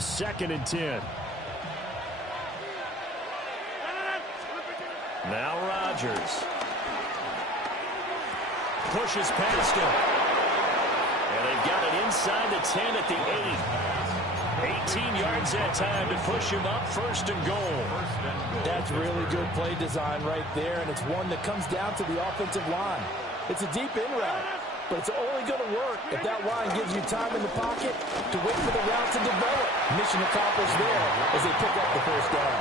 2nd and 10. Now Rodgers. Pushes past him. And they've got it inside the 10 at the 8. 18 yards that time to push him up, 1st and goal. That's really good play design right there, and it's one that comes down to the offensive line. It's a deep in route, but it's only going to work if that line gives you time in the pocket to wait for the route to develop. Mission accomplished there as they pick up the 1st down.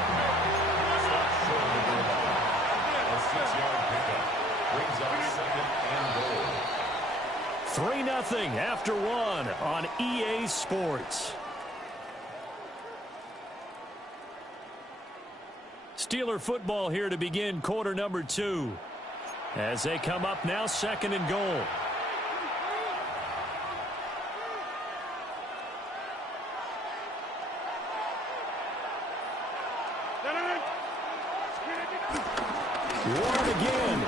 A 6-yard pickup brings up 2nd and goal. 3-0 after 1 on EA Sports. Steeler football here to begin quarter number 2. As they come up now, 2nd and goal. Ward again.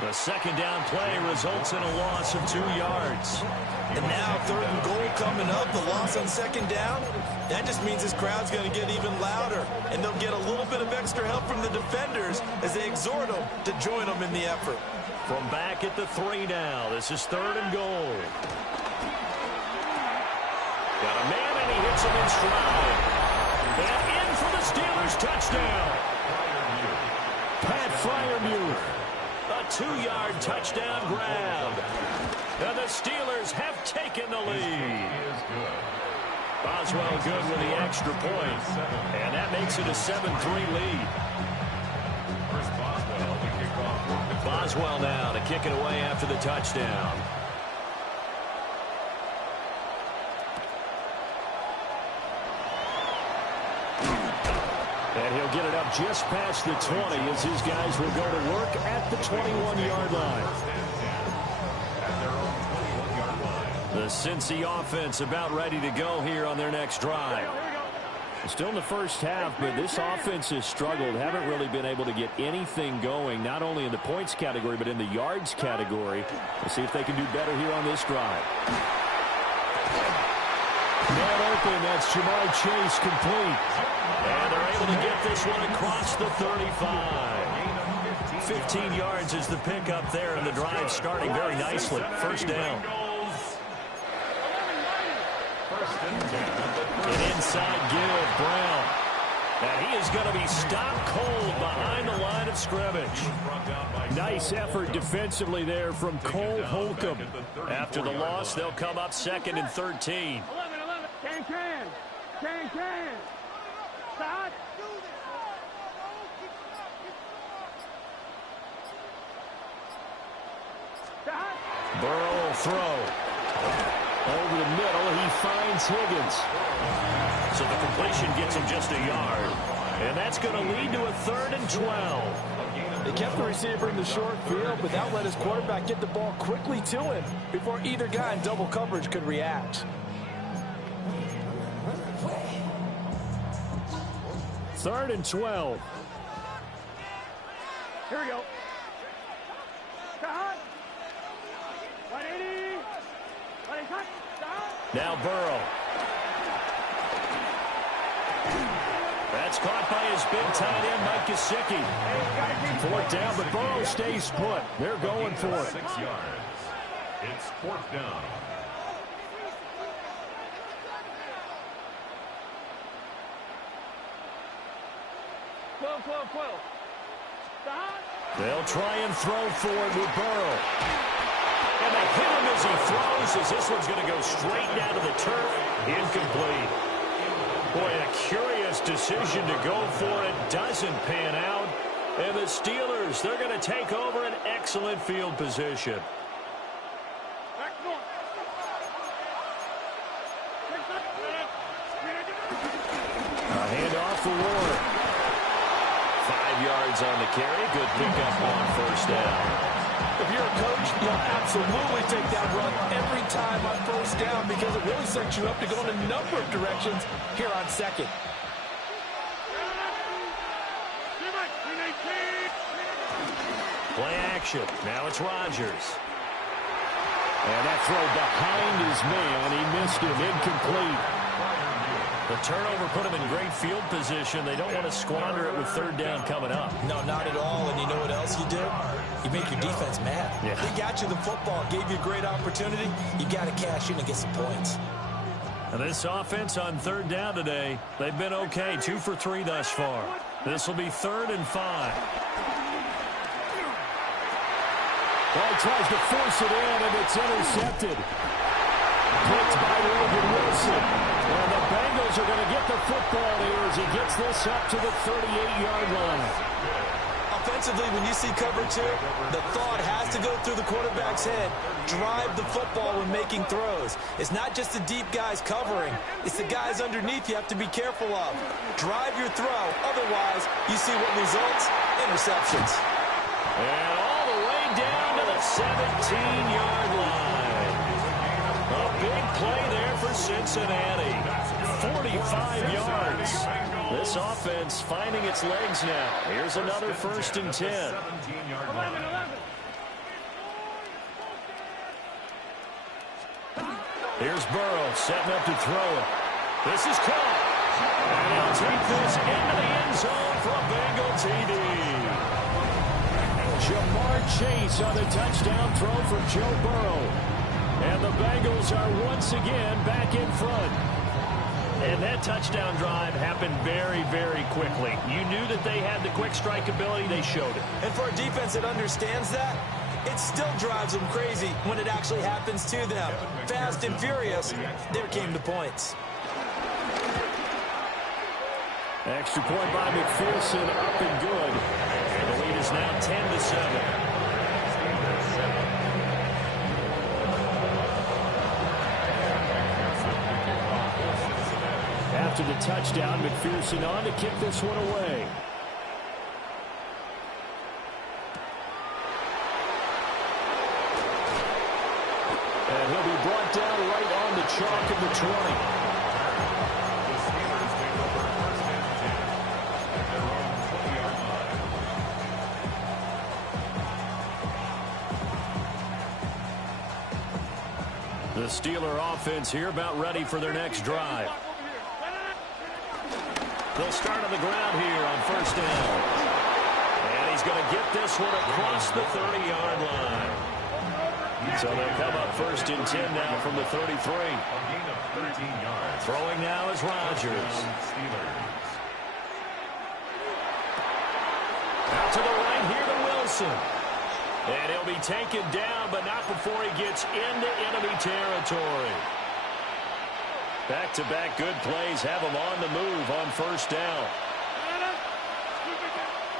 The 2nd down play results in a loss of 2 yards. And now 3rd and goal coming up. The loss on 2nd down. That just means this crowd's going to get even louder. And they'll get a little bit of extra help from the defenders as they exhort them to join them in the effort. From back at the 3 now. This is 3rd and goal. Got a man and he hits him in stride. And in for the Steelers touchdown. Pat Freiermuth. A 2-yard touchdown grab. And the Steelers have taken the lead. Boswell good with the extra point. And that makes it a 7-3 lead. Boswell now to kick it away after the touchdown. And he'll get it up just past the 20 as his guys will go to work at the 21-yard line. The Cincy offense about ready to go here on their next drive. Still in the first half, but this offense has struggled. Haven't really been able to get anything going, not only in the points category, but in the yards category. We'll see if they can do better here on this drive. Man open, that's Jamar Chase complete. And they're able to get this one across the 35. 15 yards is the pickup there, and the drive starting very nicely. 1st down. An inside give, Brown. And he is going to be stopped cold behind the line of scrimmage. Nice effort defensively there from Cole Holcomb. After the loss, they'll come up 2nd and 13. Can. Stop. Burrow will throw. Over the middle, he finds Higgins. So the completion gets him just a yard. And that's going to lead to a 3rd and 12. They kept the receiver in the short field, but that let his quarterback get the ball quickly to him before either guy in double coverage could react. 3rd and 12. Here we go. 180. Now Burrow. That's caught by his big tight end, Mike Gesicki. 4th down, but Burrow stays put. They're going for it. 6 yards. It's 4th down. They'll try and throw for it with Burrow. And they hit him as he throws, as this one's going to go straight down to the turf. Incomplete. Boy, a curious decision to go for it. Doesn't pan out. And the Steelers, they're going to take over an excellent field position. A handoff for Ward. 5 yards on the carry. Good pickup on 1st down. If you're a coach, you'll absolutely take that run every time on 1st down because it really sets you up to go in a number of directions here on 2nd. Play action. Now it's Rodgers. And that throw behind his man. He missed him. Incomplete. The turnover put them in great field position. They don't want to squander it with third down coming up. No, not at all. And you know what else you do? You make your defense mad. Yeah. They got you the football, gave you a great opportunity. You got to cash in and get some points. And this offense on third down today, they've been okay. 2 for 3 thus far. This will be 3rd and 5. Well, he tries to force it in, and it's intercepted. Picked by Logan Wilson. And the Bengals are going to get the football here as he gets this up to the 38-yard line. Offensively, when you see cover 2, the thought has to go through the quarterback's head. Drive the football when making throws. It's not just the deep guys covering. It's the guys underneath you have to be careful of. Drive your throw. Otherwise, you see what results? Interceptions. And all the way down to the 17-yard line. A big play there for Cincinnati. 45 yards. This offense finding its legs now. Here's another 1st and 10. 11, 11. Here's Burrow setting up to throw it. This is caught. And he'll take this into the end zone for a Bengal TD. Jamar Chase on the touchdown throw for Joe Burrow. And the Bengals are once again back in front. And that touchdown drive happened very, very quickly. You knew that they had the quick strike ability. They showed it. And for a defense that understands that, it still drives them crazy when it actually happens to them. Fast and furious, there came the points. Extra point by McPherson, up and good. And the lead is now 10-7. After the touchdown, McPherson on to kick this one away. And he'll be brought down right on the chalk of the 20. The Steeler offense here about ready for their next drive. They'll start on the ground here on 1st down. And he's going to get this one across the 30-yard line. So they'll come up 1st and 10 now from the 33. Throwing now is Rodgers. Out to the right here to Wilson. And he'll be taken down, but not before he gets into enemy territory. Back-to-back good plays have him on the move on 1st down.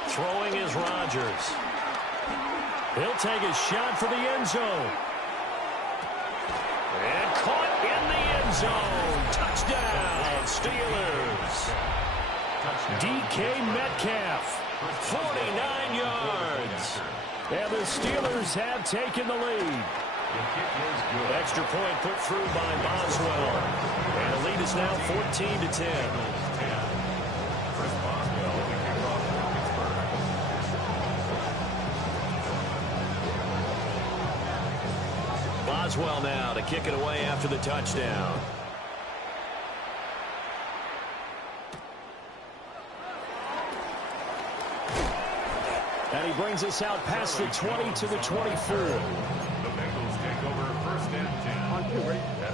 Throwing is Rodgers. He'll take a shot for the end zone. And caught in the end zone. Touchdown, Steelers. DK Metcalf, 49 yards. And the Steelers have taken the lead. Extra point put through by Boswell. And the lead is now 14-10. Boswell now to kick it away after the touchdown. And he brings us out past the 20 to the 24.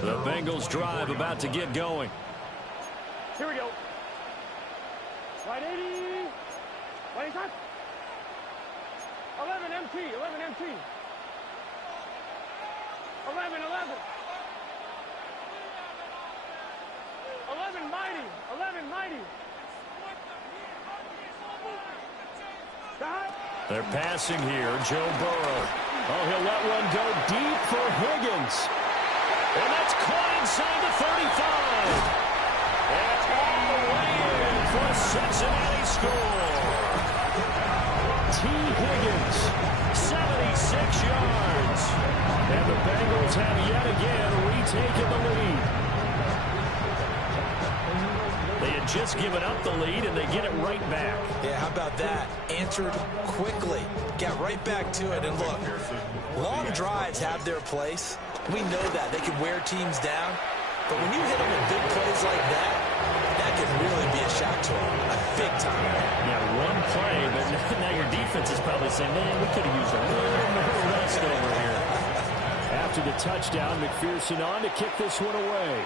The Bengals drive about to get going. Here we go. Right 80. Right touch. 11 MT. 11 MT. 11. 11 mighty. 11 mighty. They're passing here. Joe Burrow. Oh, he'll let one go deep for Higgins. And that's caught inside the 35. And all the way in for a Cincinnati score. T. Higgins, 76 yards. And the Bengals have yet again retaken the lead. They had just given up the lead, and they get it right back. Yeah, how about that? Answered quickly. Got right back to it. And look, long drives have their place. We know that. They can wear teams down. But when you hit them with big plays like that, Now your defense is probably saying, man, we could have used a little more rest over here. After the touchdown, McPherson on to kick this one away.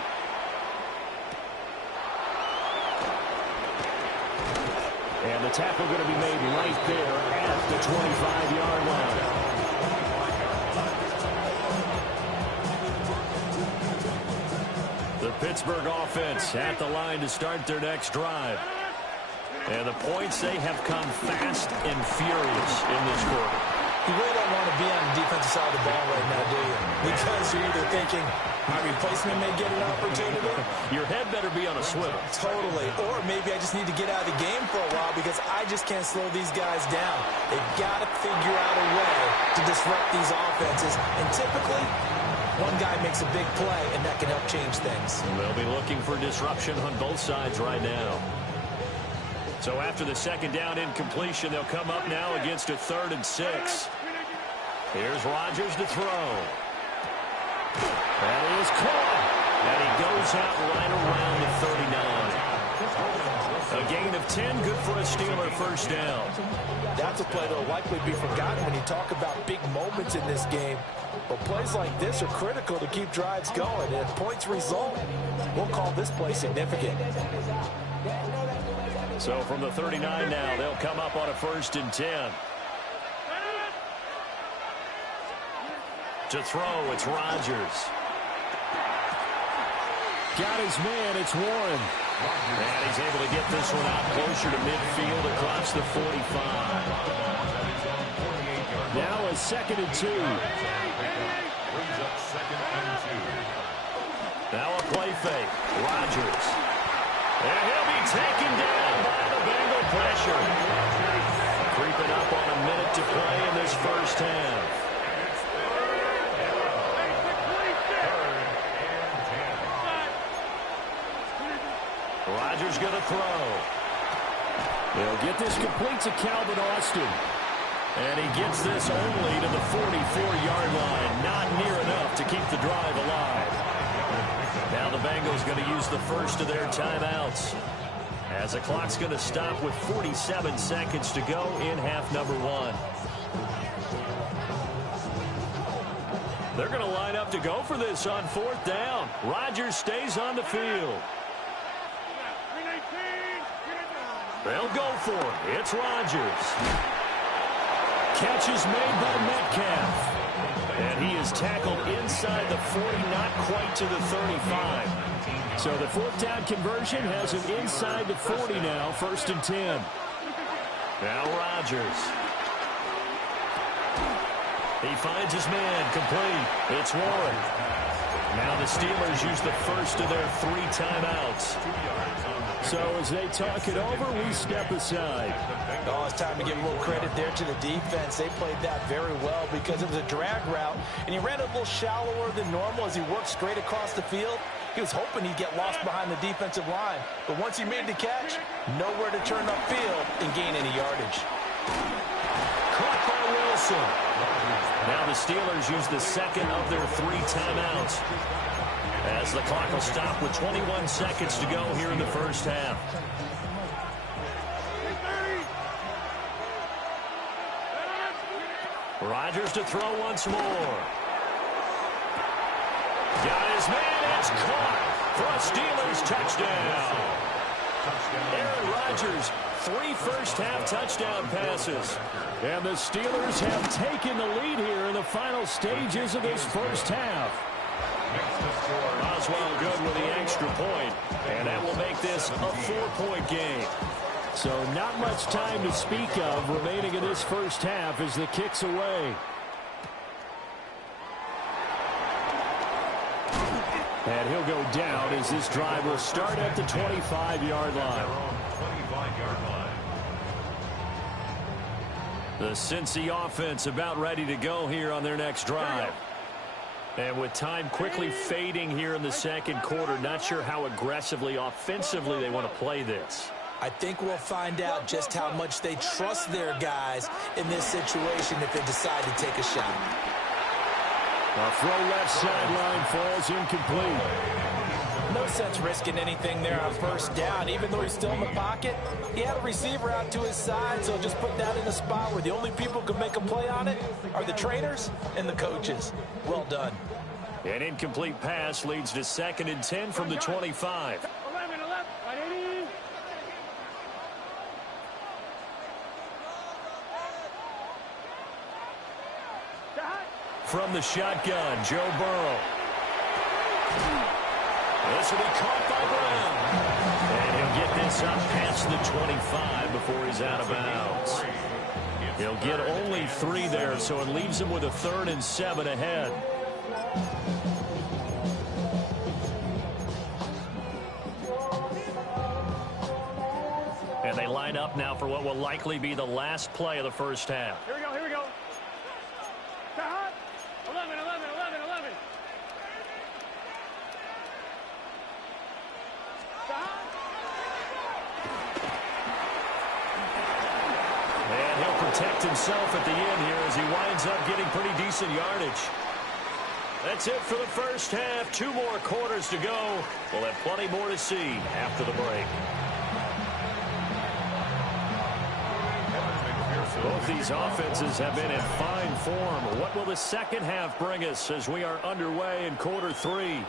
And the tackle going to be made right there at the 25-yard line. The Pittsburgh offense at the line to start their next drive. And the points, they have come fast and furious in this quarter. You really don't want to be on the defensive side of the ball right now, do you? Because you're either thinking, my replacement may get an opportunity. Your head better be on a swivel. Totally. Or maybe I just need to get out of the game for a while because I just can't slow these guys down. They've got to figure out a way to disrupt these offenses. And typically, one guy makes a big play, and that can help change things. They'll be looking for disruption on both sides right now. So after the second down incompletion, they'll come up now against a 3rd and 6. Here's Rodgers to throw. That is caught. And he goes out right around the 39. A gain of 10, good for a Steeler first down. That's a play that will likely be forgotten when you talk about big moments in this game. But plays like this are critical to keep drives going. And if points result, we'll call this play significant. So from the 39 now, they'll come up on a 1st and 10. To throw, it's Rodgers. Got his man, it's Warren. And he's able to get this one out closer to midfield across the 45. Now a 2nd and 2. Brings up 2nd and 2. Now a play fake. Rodgers. And he'll be taken down by the Bengal pressure. Creeping up on a minute to play in this first half. Rodgers going to throw. He'll get this complete to Calvin Austin. And he gets this only to the 44-yard line. Not near enough to keep the drive alive. Now the Bengals going to use the first of their timeouts. As the clock's going to stop with 47 seconds to go in half number 1. They're going to line up to go for this on 4th down. Rodgers stays on the field. They'll go for it. It's Rodgers. Catch is made by Metcalf. And he is tackled inside the 40, not quite to the 35. So the 4th down conversion has him inside the 40 now, 1st and 10. Now Rodgers. He finds his man complete. It's Warren. Now the Steelers use the first of their 3 timeouts. So as they talk it over, we step aside. Oh, it's time to give a little credit there to the defense. They played that very well because it was a drag route, and he ran a little shallower than normal as he worked straight across the field. He was hoping he'd get lost behind the defensive line. But once he made the catch, nowhere to turn upfield and gain any yardage. Caught by Wilson. Now the Steelers use the second of their 3 timeouts. As the clock will stop with 21 seconds to go here in the first half. Rodgers to throw once more. Got his man, it's caught for a Steelers touchdown. Aaron Rodgers, 3 first-half touchdown passes. And the Steelers have taken the lead here in the final stages of this first half. Oswald good with the extra point, and that will make this a 4-point game. So not much time to speak of remaining in this first half as the kick's away. And he'll go down as this drive will start at the 25-yard line. The Cincy offense about ready to go here on their next drive. And with time quickly fading here in the second quarter, not sure how aggressively, offensively they want to play this. I think we'll find out just how much they trust their guys in this situation if they decide to take a shot. A throw left sideline falls incomplete. No no sense risking anything there on first down. Even though he's still in the pocket, he had a receiver out to his side, so just put that in a spot where the only people who can make a play on it are the trainers and the coaches. Well done. An incomplete pass leads to 2nd and 10 from the 25. 11, 11, 180. From the shotgun, Joe Burrow. This will be caught by Brown. And he'll get this up past the 25 before he's out of bounds. He'll get only 3 there, so it leaves him with a 3rd and 7 ahead. And they line up now for what will likely be the last play of the first half. Here we go, here we go. 11, 11, 11, 11. And he'll protect himself at the end here as he winds up getting pretty decent yardage. That's it for the first half. 2 more quarters to go. We'll have plenty more to see after the break. Both these offenses have been in fine form. What will the second half bring us as we are underway in quarter 3?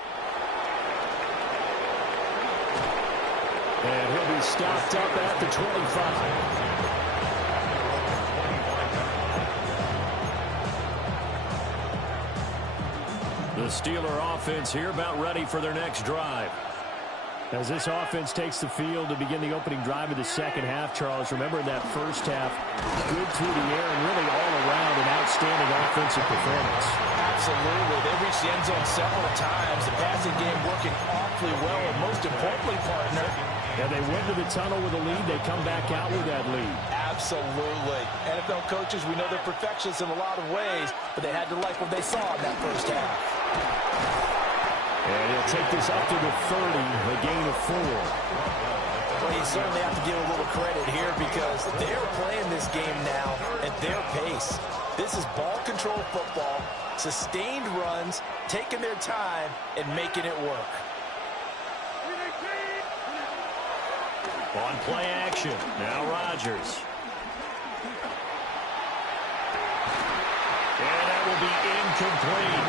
And he'll be stopped up at the 25. The Steeler offense here about ready for their next drive. As this offense takes the field to begin the opening drive of the second half, Charles, remember in that first half, good through the air and really all around an outstanding offensive performance. Absolutely. They reached the end zone several times. The passing game working awfully well, and most importantly, partner, and they went to the tunnel with a lead. They come back out with that lead. Absolutely. NFL coaches, we know they're perfectionists in a lot of ways, but they had to like what they saw in that first half. And he'll take this up to the 30, a gain of 4. Well, you certainly have to give a little credit here because they're playing this game now at their pace. This is ball control football, sustained runs, taking their time, and making it work. On play action, now Rodgers. And that will be incomplete.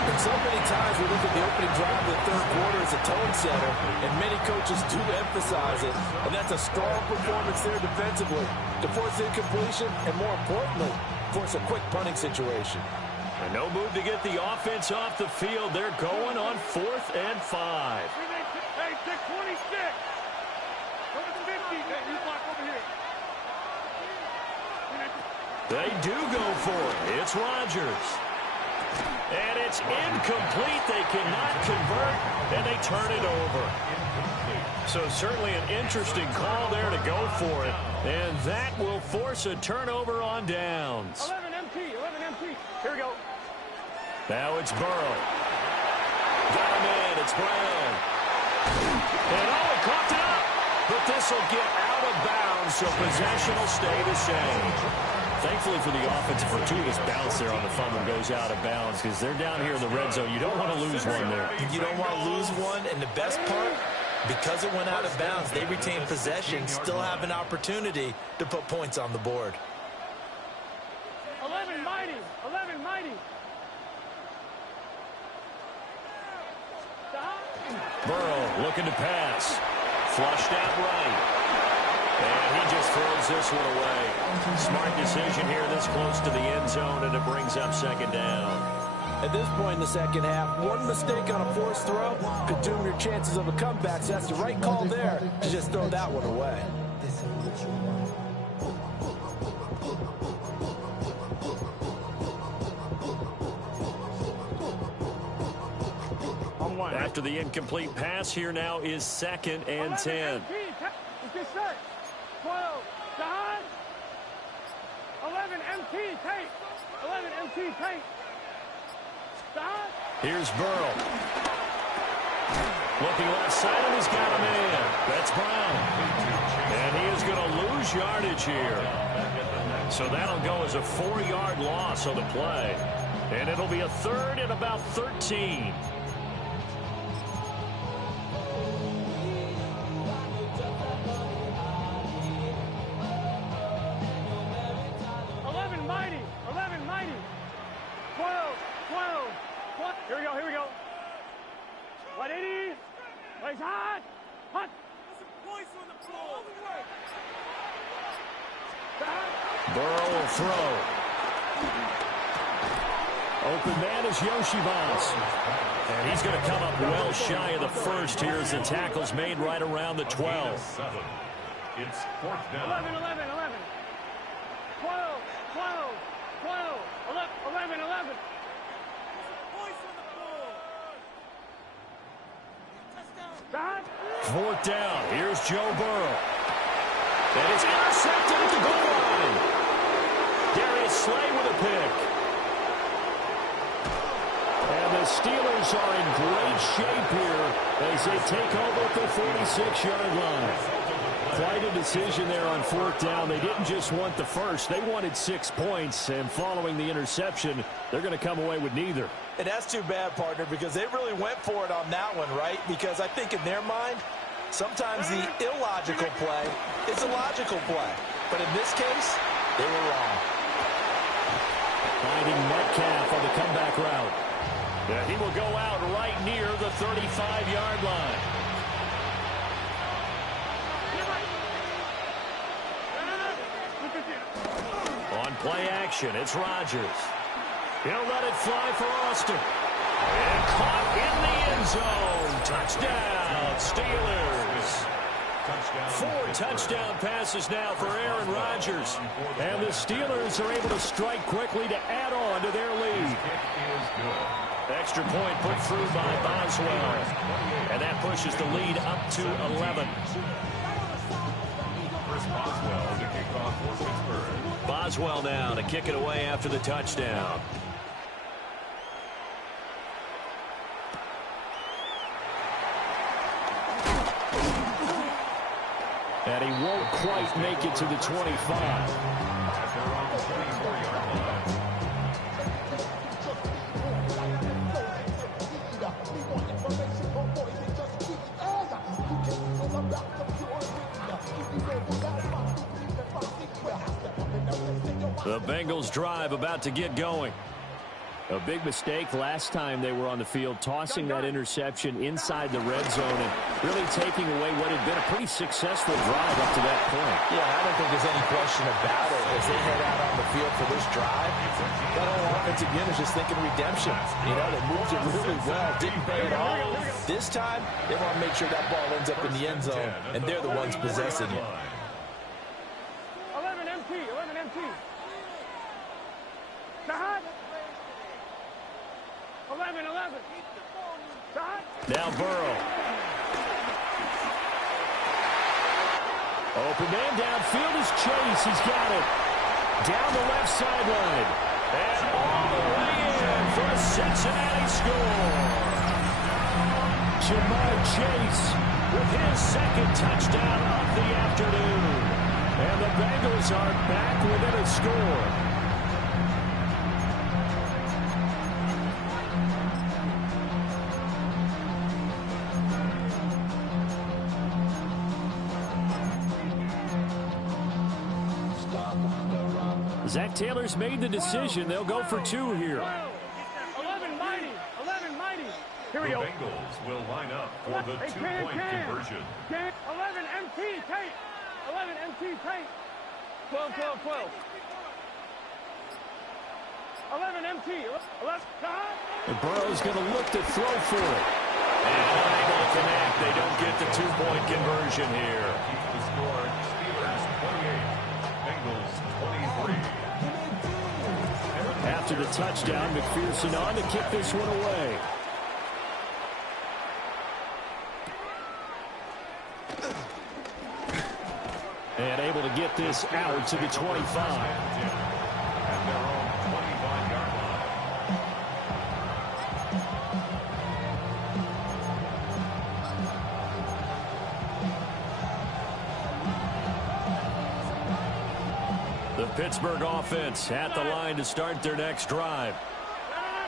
And so many times we look at the opening drive of the third quarter as a tone setter, and many coaches do emphasize it, and that's a strong performance there defensively to force incompletion and, more importantly, force a quick punting situation. And no move to get the offense off the field. They're going on 4th and 5. Hey, 626. Over the 50. Hey, you block over here. They do go for it. It's Rodgers. And it's incomplete. They cannot convert, and they turn it over. So certainly an interesting call there to go for it. And that will force a turnover on downs. 11 MT, 11 MT. Here we go. Now it's Burrow. Got him in. It's Brown. And he caught it up. But this will get out of bounds, so possession will stay the same. Thankfully for the offense, a fortuitous bounce there on the fumble goes out of bounds because they're down here in the red zone. You don't want to lose one there. You don't want to lose one, and the best part, because it went out of bounds, they retain possession, still have an opportunity to put points on the board. 11 mighty, 11 mighty. Burrow looking to pass. Flushed out right. And he just throws this one away. Smart decision here this close to the end zone, and it brings up 2nd down. At this point in the second half, one mistake on a forced throw could doom your chances of a comeback. So that's the right call there to just throw that one away. After the incomplete pass, here now is 2nd and 10. 12, Jahan. 11 MT, tape. 11 MT, tape. Jahan. Here's Burrow. Looking left side, and he's got him in. That's Brown. And he is going to lose yardage here. So that'll go as a 4-yard loss on the play. And it'll be a 3rd and about 13. Burrow will throw. Open man is Yoshivas. And he's going to come up well shy of the first here as the tackle's made right around the 12. It's fourth down. 11, 11, 11. 12, 12, 12, 11, 11. Fourth down. Here's Joe Burrow. And it's intercepted at the goal line. Darius Slay with a pick. And the Steelers are in great shape here as they take over at the 46-yard line. Quite a decision there on fourth down. They didn't just want the first. They wanted 6 points. And following the interception, they're going to come away with neither. And that's too bad, partner, because they really went for it on that one, right? Because I think in their mind, sometimes the illogical play is a logical play. But in this case, they were wrong. Finding Metcalf on the comeback route. Yeah, he will go out right near the 35-yard line. On play action, it's Rodgers. He'll let it fly for Austin. And caught in the end zone. Touchdown, Steelers. 4 touchdown passes now for Aaron Rodgers. And the Steelers are able to strike quickly to add on to their lead. Extra point put through by Boswell. And that pushes the lead up to 11. Boswell to kick off for Pittsburgh. Boswell now to kick it away after the touchdown. And he won't quite make it to the 25. The Bengals drive about to get going. A big mistake last time they were on the field, tossing that interception inside the red zone and really taking away what had been a pretty successful drive up to that point. Yeah, I don't think there's any question about it as they head out on the field for this drive. That whole offense again is just thinking redemption. You know, they moved it really well, didn't pay it off. This time, they want to make sure that ball ends up in the end zone, and they're the ones possessing it. 11 MT, 11 MT. Shahad. 11, 11. Shahad. Now Burrow. Open man downfield is Chase. He's got it. Down the left sideline. And all the way in for a Cincinnati score. Jamar Chase with his second touchdown of the afternoon. And the Bengals are back within a score. Zach Taylor's made the decision. They'll go for 2 here. 11 mighty. 11 mighty. Here we The go. Bengals will line up for the two-point conversion. 11 MT tape. 11 MT tape. 12, 12, 12. 11 MT. 11. And Burrow's going to look to throw for it. And unable to connect. They don't get the 2-point conversion here. Keep the score. Steelers 28. Bengals 23. After the touchdown, McPherson on to kick this one away. And able to get this out to the 25. At their own 25-yard line. The Pittsburgh offense at the line to start their next drive.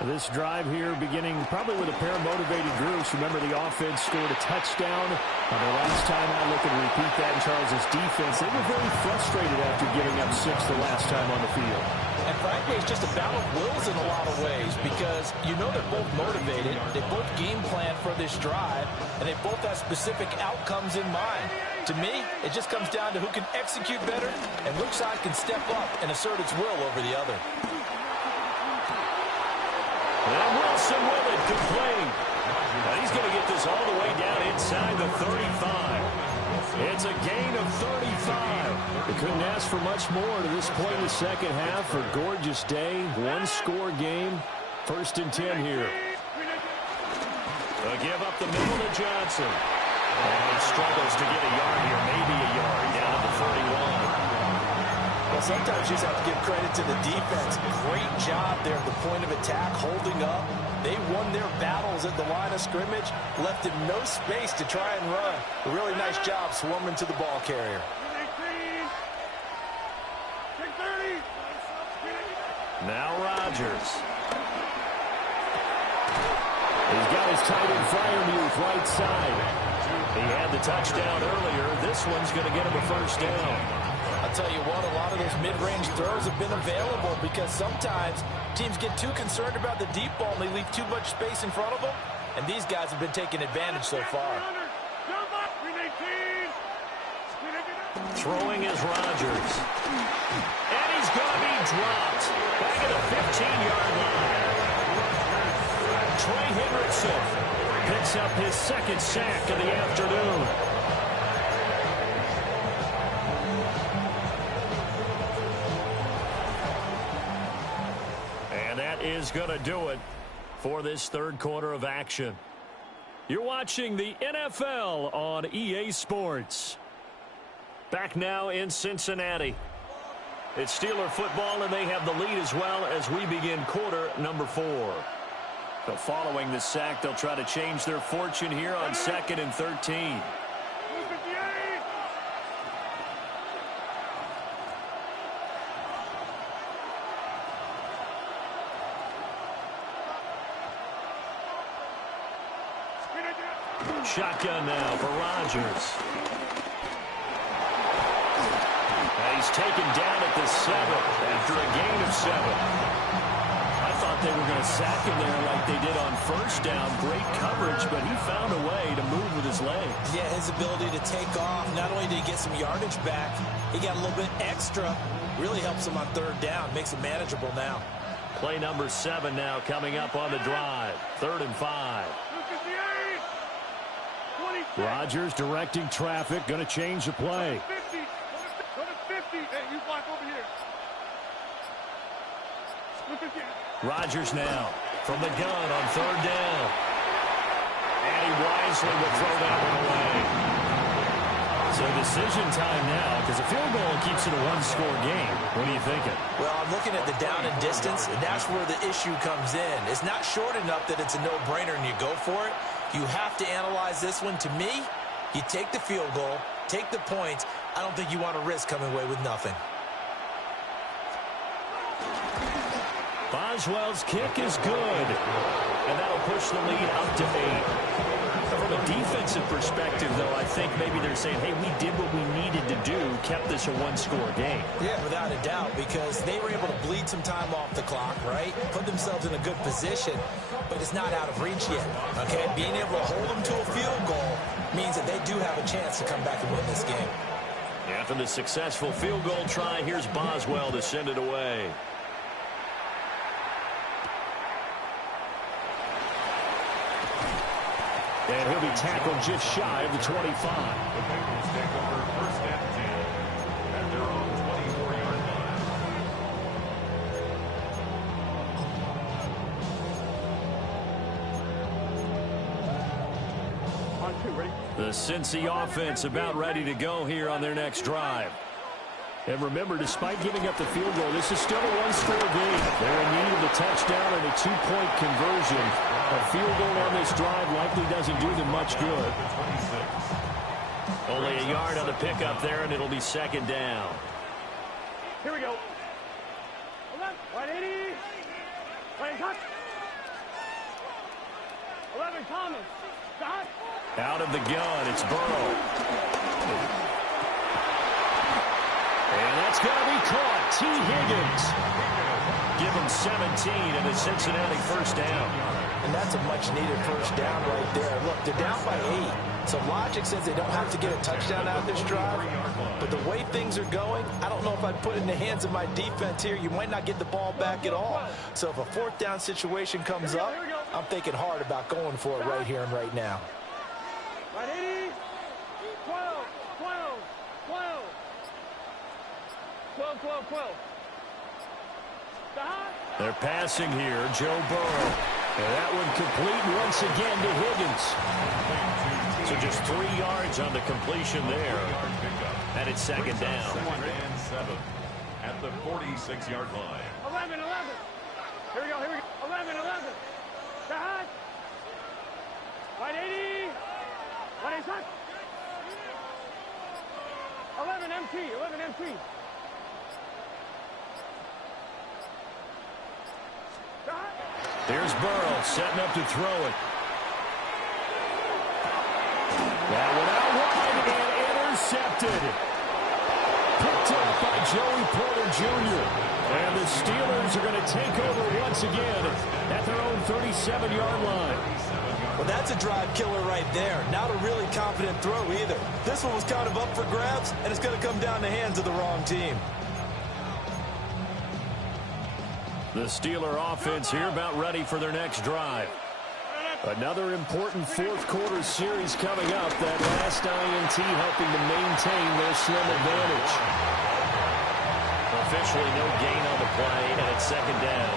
This drive here beginning probably with a pair of motivated groups. Remember, the offense scored a touchdown on their last time out. Looking to repeat that in Charles' defense. They were very frustrated after giving up 6 the last time on the field. And frankly, it's just a battle of wills in a lot of ways because you know they're both motivated, they both game plan for this drive, and they both have specific outcomes in mind. To me, it just comes down to who can execute better and which side can step up and assert its will over the other. And Wilson with it, complete. And he's going to get this all the way down inside the 35. It's a gain of 35. They couldn't ask for much more to this point in the second half. A gorgeous day, one-score game. 1st and 10 here. They'll give up the middle to Johnson. And he struggles to get a yard here, maybe a yard, down to the 31. Well, sometimes you just have to give credit to the defense. Great job there at the point of attack, holding up. They won their battles at the line of scrimmage, left him no space to try and run. A really nice job swarming to the ball carrier. Now Rodgers. He's got his tight end Fryermuth right side. He had the touchdown earlier. This one's going to get him a first down. I'll tell you what, a lot of those mid-range throws have been available because sometimes teams get too concerned about the deep ball and they leave too much space in front of them. And these guys have been taking advantage so far. Throwing is Rodgers. And he's going to be dropped. Back at the 15-yard line. Trey Hendrickson picks up his second sack of the afternoon. And that is going to do it for this third quarter of action. You're watching the NFL on EA Sports. Back now in Cincinnati. It's Steeler football, and they have the lead as well as we begin quarter number 4. So following the sack, they'll try to change their fortune here on 2nd and 13. Shotgun now for Rodgers. And he's taken down at the 7 after a gain of 7. I thought they were going to sack him there like they did on first down. Great coverage, but he found a way to move with his legs. Yeah, his ability to take off. Not only did he get some yardage back, he got a little bit extra. Really helps him on 3rd down. Makes it manageable now. Play number 7 now coming up on the drive. 3rd and 5. Rodgers directing traffic, going to change the play. Go to 50. Hey, you block over here. Rodgers now from the gun on 3rd down. And he wisely will throw that one away. So decision time now, because a field goal keeps it a one-score game. What are you thinking? Well, I'm looking at the down and distance, and that's where the issue comes in. It's not short enough that it's a no-brainer and you go for it. You have to analyze this one. To me, you take the field goal, take the points. I don't think you want to risk coming away with nothing. Boswell's kick is good. And that'll push the lead up to 8. From a defensive perspective, though, I think maybe they're saying, hey, we did what we needed to do, kept this a one-score game. Yeah, without a doubt, because they were able to bleed some time off the clock, right? Put themselves in a good position, but it's not out of reach yet, okay? Being able to hold them to a field goal means that they do have a chance to come back and win this game. After the successful field goal try, here's Boswell to send it away. And he'll be tackled just shy of the 25. The Bengals take over 1st and 10 at their own 24-yard line. On 2, ready? The Cincy offense about ready to go here on their next drive. And remember, despite giving up the field goal, this is still a one-score game. They're in need of a touchdown and a 2-point conversion. A field goal on this drive likely doesn't do them much good. Only a yard on the pickup there, and it'll be 2nd down. Here we go. 180. Playing touch. 11, Thomas. Stop. Out of the gun, it's Burrow. And that's going to be caught. T. Higgins. Give him 17 and a Cincinnati first down. And that's a much-needed first down right there. Look, they're down by 8. So logic says they don't have to get a touchdown out of this drive. But the way things are going, I don't know if I'd put it in the hands of my defense here. You might not get the ball back at all. So if a fourth down situation comes up, I'm thinking hard about going for it right here and right now. Right, 80. 12, 12, 12. 12, 12, 12. They're passing here, Joe Burrow. And that one complete once again to Higgins. So just 3 yards on the completion there. And it's second down. And 7 at the 46-yard line. 11, 11. Here we go, here we go. 11, 11. Side. Right, 80. Right, inside. 11 MT, 11 MT. Here's Burrow setting up to throw it. That one out wide and intercepted. Picked up by Joey Porter Jr. And the Steelers are going to take over once again at their own 37-yard line. Well, that's a drive killer right there. Not a really confident throw either. This one was kind of up for grabs, and it's going to come down the hands of the wrong team. The Steeler offense here about ready for their next drive. Another important fourth-quarter series coming up. That last INT helping to maintain their slim advantage. Officially no gain on the play, and it's second down.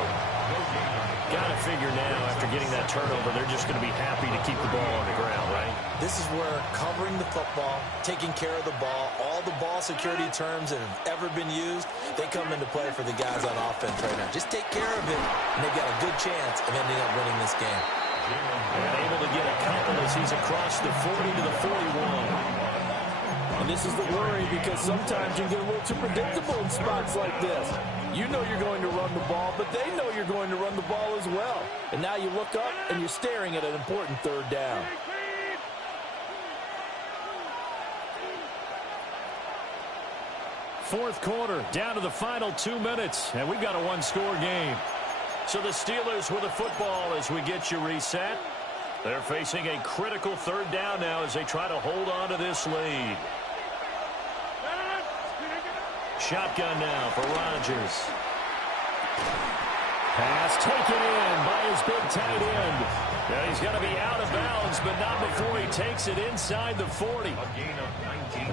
Got to figure now, after getting that turnover, they're just going to be happy to keep the ball on the ground, right? This is where covering the football, taking care of the ball, all the ball security terms that have ever been used, they come into play for the guys on offense right now. Just take care of it, and they've got a good chance of ending up winning this game. And able to get a couple as he's across the 40 to the 41. And this is the worry, because sometimes you get a little too predictable in spots like this. You know you're going to run the ball, but they know you're going to run the ball as well. And now you look up and you're staring at an important third down. Fourth quarter, down to the final 2 minutes, and we've got a one-score game. So the Steelers with the football as we get you reset. They're facing a critical third down now as they try to hold on to this lead. Shotgun now for Rodgers. Pass taken in by his big tight end. Now he's going to be out of bounds, but not before he takes it inside the 40.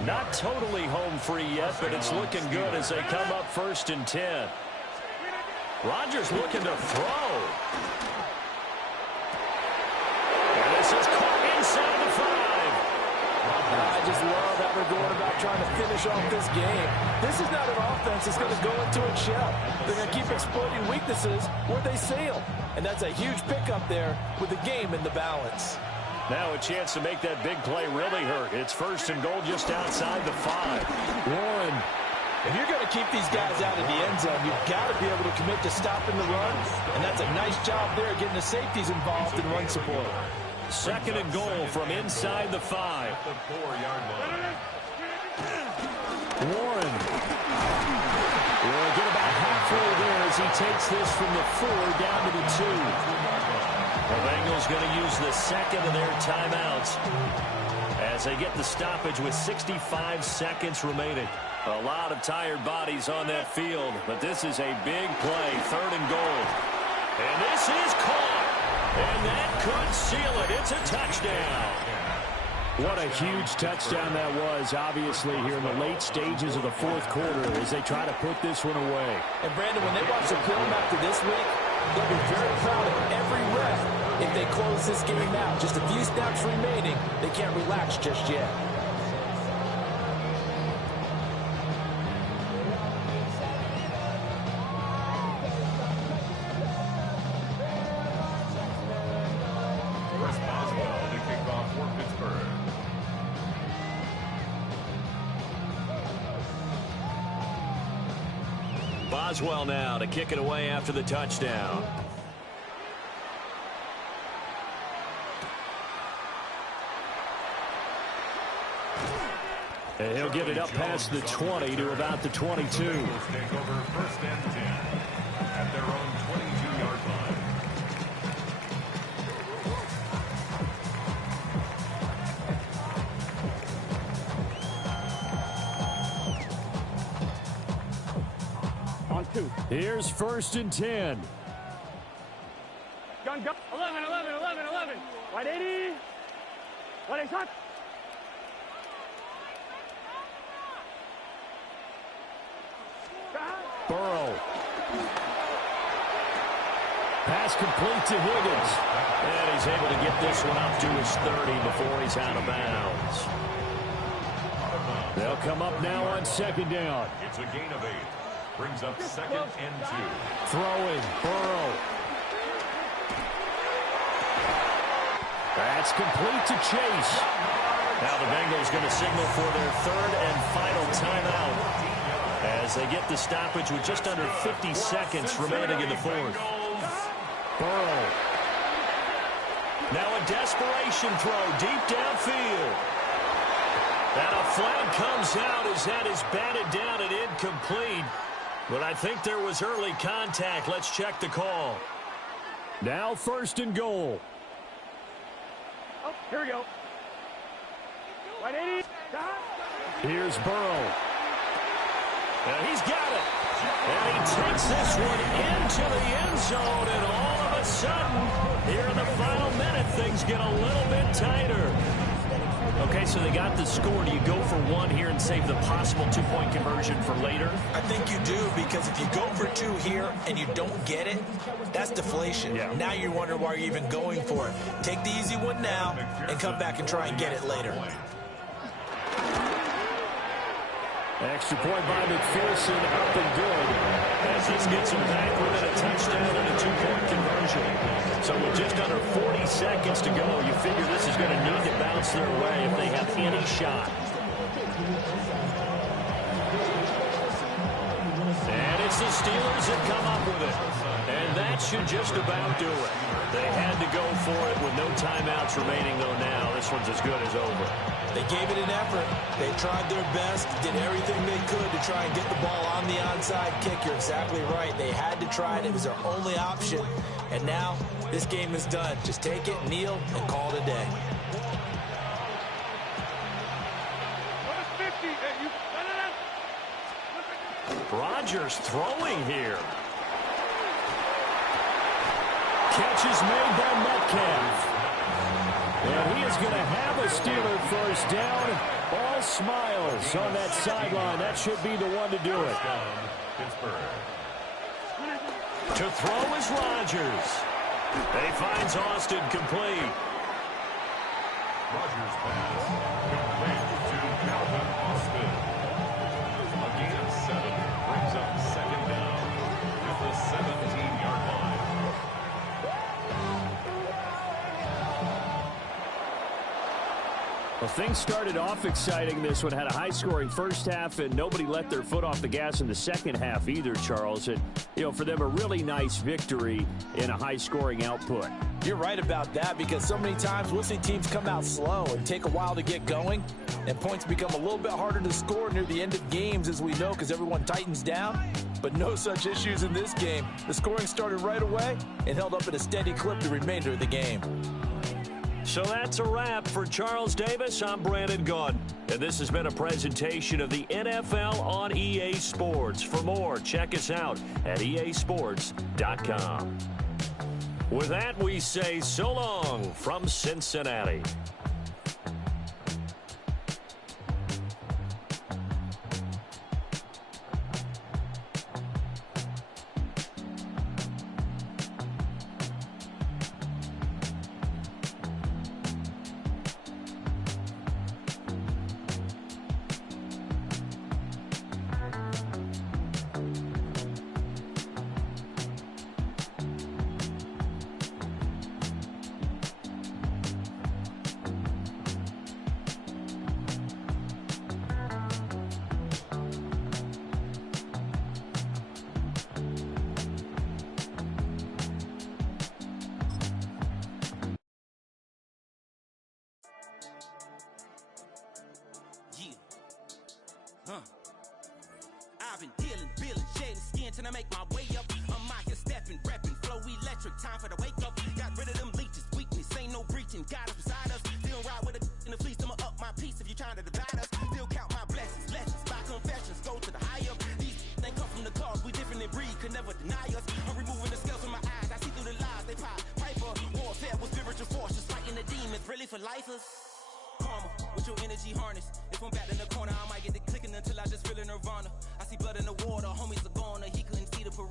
Not totally home free yet, but it's looking good as they come up 1st and 10. Rodgers looking to throw. And this is caught inside the 5. I just love how they're going about trying to finish off this game. This is not an offense that's going to go into its shell. They're going to keep exploiting weaknesses where they see them. And that's a huge pickup there with the game in the balance. Now a chance to make that big play really hurt. It's 1st and goal just outside the 5. Warren. If you're going to keep these guys out of the end zone, you've got to be able to commit to stopping the run. And that's a nice job there getting the safeties involved in run support. 2nd and goal from inside the 5. The 4-yard line. Warren. Will get about halfway there as he takes this from the 4 down to the 2. The Bengals going to use the second of their timeouts as they get the stoppage with 65 seconds remaining. A lot of tired bodies on that field, but this is a big play, 3rd and goal. And this is caught, and that could seal it. It's a touchdown. What a huge touchdown that was, obviously, here in the late stages of the fourth quarter as they try to put this one away. And, Brandon, when they watch the film after this week, they'll be very proud of every ref if they close this game out. Just a few snaps remaining. They can't relax just yet. Boswell now to kick it away after the touchdown. And he'll get it up past the 20 to about the 22. Take over 1st and 10 at their own 22-yard line. 2. Here's 1st and 10. Gun, go. 11, 11, 11, 11. Right 80. Right 80, shot. Burrow. Pass complete to Higgins. And he's able to get this one up to his 30 before he's out of bounds. They'll come up now on 2nd down. It's a gain of 8. Brings up 2nd and 2. Throwing, Burrow. That's complete to Chase. Now the Bengals going to signal for their 3rd and final timeout as they get the stoppage with just under 50 seconds remaining in the 4th. Burrow. Now a desperation throw deep downfield. And a flag comes out as that is batted down and incomplete. But I think there was early contact. Let's check the call. Now 1st and goal. Oh, here we go. Right 80. Shot. Here's Burrow. And he's got it. And he takes this one into the end zone. And all of a sudden, here in the final minute, things get a little bit tighter. Okay, so they got the score. Do you go for 1 here and save the possible 2-point conversion for later? I think you do, because if you go for 2 here and you don't get it, that's deflation. Yeah. Now you wonder why you're even going for it. Take the easy one now and come back and try and get it later. Extra point by McPherson, up and good. As this gets him back within a touchdown and a 2-point conversion. So with just under 40 seconds to go, you figure this is going to need to bounce their way if they have any shot. And it's the Steelers that come up with it. And that should just about do it. They had to go for it with no timeouts remaining, though now. This one's as good as over. They gave it an effort. They tried their best, did everything they could to try and get the ball on the onside kick. You're exactly right. They had to try it. It was their only option. And now this game is done. Just take it, kneel, and call it a day. Rodgers throwing here. Catch is made by Metcalf. And he is going to have a Steeler 1st down. All smiles on that sideline. That should be the one to do it. To throw is Rodgers. And he finds Austin complete. Rodgers pass complete to Calvin Austin. A gain of 7 brings up 2nd down at the 17-yard line. Well, things started off exciting. This one had a high-scoring first half, and nobody let their foot off the gas in the second half either, Charles. And, you know, for them, a really nice victory in a high-scoring output. You're right about that, because so many times we'll see teams come out slow and take a while to get going, and points become a little bit harder to score near the end of games, as we know, because everyone tightens down. But no such issues in this game. The scoring started right away and held up at a steady clip the remainder of the game. So that's a wrap for Charles Davis. I'm Brandon Gaudin, and this has been a presentation of the NFL on EA Sports. For more, check us out at easports.com. With that, we say so long from Cincinnati. I've been dealing, billing, shedding skin till I make my way up. I'm out here stepping, repping, flow electric, time for the wake up. Got rid of them leeches, weakness, ain't no breaching. Got us beside us, still ride with a in the fleece. I'ma up my piece if you trying to divide us. Still count my blessings, lessons, by confessions, go to the high up. These they come from the cause, we different in breed. really for lifers. Karma, with your energy harness. If I'm back in the corner, I might get the clicking until I just feel a nirvana. I see blood in the water, homies are gone, he couldn't see the